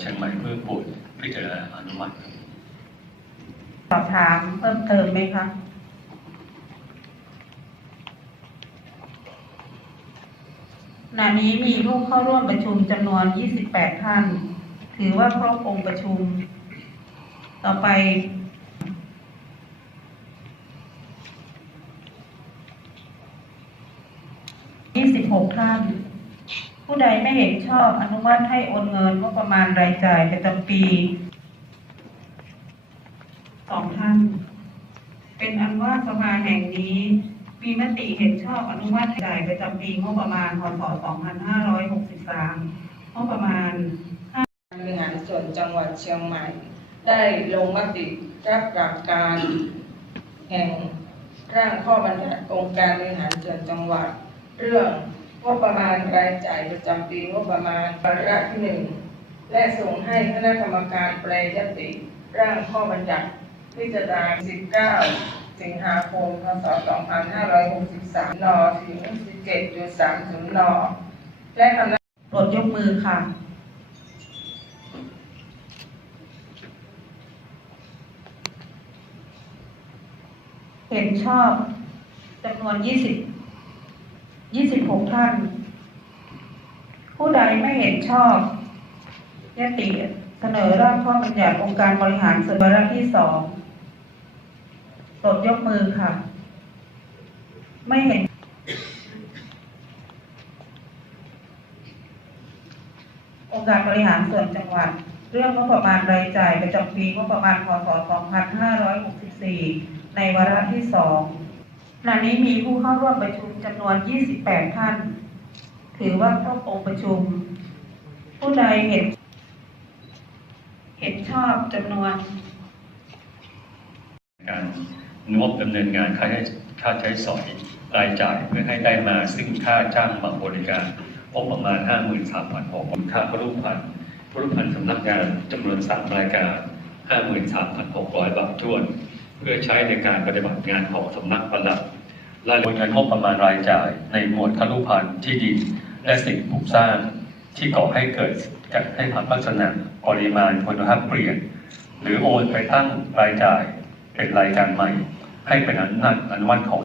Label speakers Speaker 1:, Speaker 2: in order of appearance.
Speaker 1: เชียงใหม่เพื่อโปรดพิจารณาอนุมัติ
Speaker 2: สอบถามเพิ่มเติมไหมคะขณะนี้มีผู้เข้าร่วมประชุมจำนวน 28 ท่าน ถือว่าครบองค์ประชุม ต่อไป 26 ท่าน ผู้ใดไม่เห็นชอบอนุมัติให้โอนเงินงบประมาณรายจ่ายประจำปีสองท่านเป็นอันว่าสภาแห่งนี้ มีมติเห็นชอบอนุมัติจ่ายประจำปีงบประมาณพศ2563งบประมาณ
Speaker 3: บริหารส่วนจังหวัดเชียงใหม่ ได้ลงมติรับหลักการแห่งร่างข้อบัญญัติองค์การบริหารส่วนจังหวัด เรื่อง งบประมาณรายจ่ายประจำปีงบประมาณวาระที่หนึ่งและส่งให้คณะกรรมการแปรยติร่างข้อบัญญัติพิจารณา 19 สิงหาคม พศ 2563 น ถึง 17.30 น และคณะ
Speaker 2: โปรดยกมือค่ะ เห็นชอบจำนวน 20 26 ท่าน ผู้ใดไม่เห็นชอบยติเสนอร่างข้อบัญญัติองค์การบริหารส่วนวาระที่สองโปรดยกมือค่ะ ไม่เห็น องค์การบริหารส่วนจังหวัด เรื่องงบประมาณรายจ่ายประจำปีงบประมาณพศ2564 ในวาระที่สอง ณะนี้มีผู้เข้าร่วมประชุมจำนวน 28 ท่าน ถือว่าครบองค์ประชุม ผู้ใดเห็น เห็นชอบจำนวน
Speaker 1: การงบดำเนินงานค่าใช้ค่าใช้สอยรายจ่ายเพื่อให้ได้มาซึ่งค่าจ้างบางบริการงบประมาณ 53,600ค่าพรุพันธ์พรุพันธ์สำนักงานจำนวน3รายการ 53,600 บาททวน พื่อใช้ในการปฏิบัติงานของสำนักปลัดรายละเงินงบประมาณรายจ่าย ในหมวดครุพันธ์ที่ดินและสิ่งปลูกสร้าง ที่ก่อให้เกิดจัดให้ผันลักษณะปริมาณคุณภาพเปลี่ยน หรือโอนไปตั้งรายจ่ายเป็นรายการใหม่ ให้เป็นอนันต์อนุมัติของ